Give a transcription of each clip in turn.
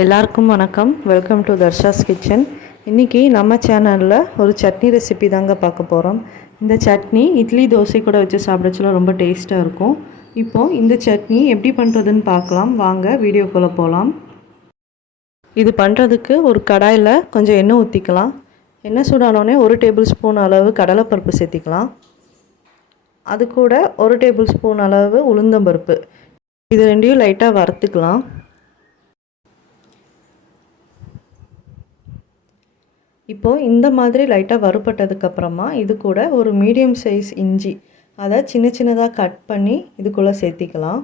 எல்லாருக்கும் வணக்கம். Welcome to Dharsha's kitchen. இன்றைக்கி நம்ம சேனலில் ஒரு சட்னி ரெசிபி தாங்க பார்க்க போகிறோம். இந்த சட்னி இட்லி தோசை கூட வச்சு சாப்பிடச்சுல ரொம்ப டேஸ்ட்டாக இருக்கும். இப்போது இந்த சட்னி எப்படி பண்ணுறதுன்னு பார்க்கலாம். வாங்க வீடியோக்குள்ளே போகலாம். இது பண்ணுறதுக்கு ஒரு கடாயில் கொஞ்சம் எண்ணெய் ஊற்றிக்கலாம். எண்ணெய் சூடானோடனே 1 டேபிள் ஸ்பூன் அளவு கடலைப்பருப்பு சேர்த்திக்கலாம். அது கூட 1 டேபிள் ஸ்பூன் அளவு உளுந்தம்பருப்பு. இது ரெண்டையும் லைட்டாக வறுத்துக்கலாம். இப்போது இந்த மாதிரி லைட்டாக வறுபட்டதுக்கப்புறமா இது கூட ஒரு மீடியம் சைஸ் இஞ்சி அதை சின்ன சின்னதாக கட் பண்ணி இதுக்குள்ளே சேர்த்திக்கலாம்.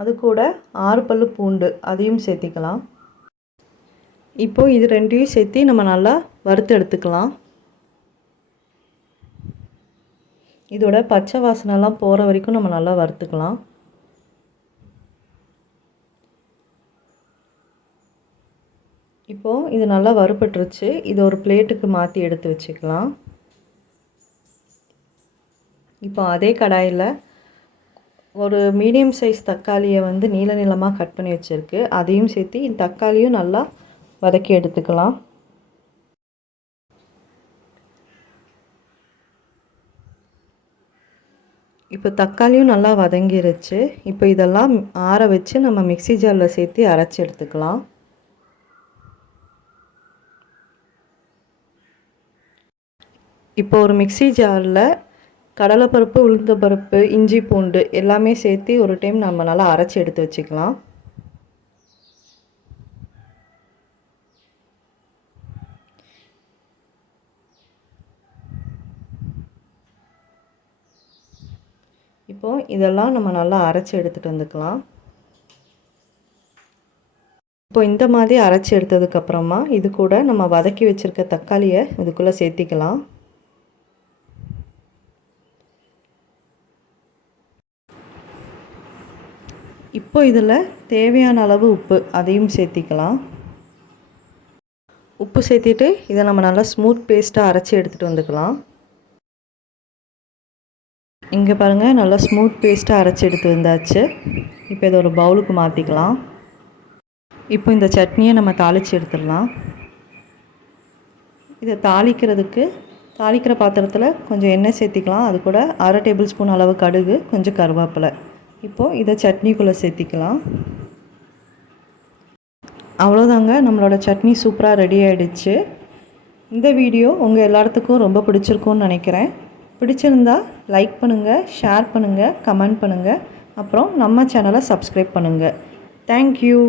அது கூட 6 பல்லு பூண்டு அதையும் சேர்த்திக்கலாம். இப்போது இது ரெண்டையும் சேர்த்து நம்ம நல்லா வறுத்து எடுத்துக்கலாம். இதோட பச்சை வாசனைலாம் போகிற வரைக்கும் நம்ம நல்லா வறுத்துக்கலாம். இப்போது இது நல்லா வறுபட்டுருச்சு. இது ஒரு பிளேட்டுக்கு மாற்றி எடுத்து வச்சுக்கலாம். இப்போ அதே கடாயில் ஒரு மீடியம் சைஸ் தக்காளியை நீள நீளமாக கட் பண்ணி வச்சுருக்கு. அதையும் சேர்த்து இந்த தக்காளியும் நல்லா வதக்கி எடுத்துக்கலாம். இப்போ தக்காளியும் நல்லா வதங்கிருச்சு. இப்போ இதெல்லாம் ஆற வச்சு நம்ம மிக்ஸி ஜாரில் சேர்த்து அரைச்சி எடுத்துக்கலாம். இப்போ ஒரு மிக்ஸி ஜாரில் கடலைப்பருப்பு, உளுந்தம்பருப்பு, இஞ்சி, பூண்டு எல்லாமே சேர்த்து ஒரு டைம் நம்ம நல்லா அரைச்சி எடுத்து வச்சுக்கலாம். இப்போது இதெல்லாம் நம்ம நல்லா அரைச்சி எடுத்துகிட்டு வந்துக்கலாம். இப்போ இந்த மாதிரி அரைச்சி எடுத்ததுக்கப்புறமா இது கூட நம்ம வதக்கி வச்சுருக்க தக்காளியை இதுக்குள்ளே சேர்த்திக்கலாம். இப்போ இதில் தேவையான அளவு உப்பு அதையும் சேர்த்திக்கலாம். உப்பு சேர்த்திட்டு இதை நம்ம நல்லா ஸ்மூத் பேஸ்ட்டாக அரைச்சி எடுத்துகிட்டு வந்துக்கலாம். இங்கே பாருங்கள், நல்லா ஸ்மூத் பேஸ்ட்டாக அரைச்சி எடுத்து வந்தாச்சு. இப்போ இதை ஒரு பவுலுக்கு மாற்றிக்கலாம். இப்போ இந்த சட்னியை நம்ம தாளித்து எடுத்துடலாம். இதை தாளிக்கிற பாத்திரத்தில் கொஞ்சம் எண்ணெய் சேர்த்திக்கலாம். அது கூட 1/2 டேபிள் ஸ்பூன் அளவு கடுகு, கொஞ்சம் கருவேப்பிலை. இப்போது இதை சட்னிக்குள்ளே சேர்த்திக்கலாம். அவ்வளோதாங்க, நம்மளோட சட்னி சூப்பராக ரெடி ஆகிடுச்சு. இந்த வீடியோ உங்கள் எல்லாத்துக்கும் ரொம்ப பிடிச்சிருக்கும்னு நினைக்கிறேன். பிடிச்சிருந்தா லைக் பண்ணுங்கள், ஷேர் பண்ணுங்கள், கமெண்ட் பண்ணுங்கள். அப்புறம் நம்ம சேனலை சப்ஸ்கிரைப் பண்ணுங்கள். தேங்க்யூ.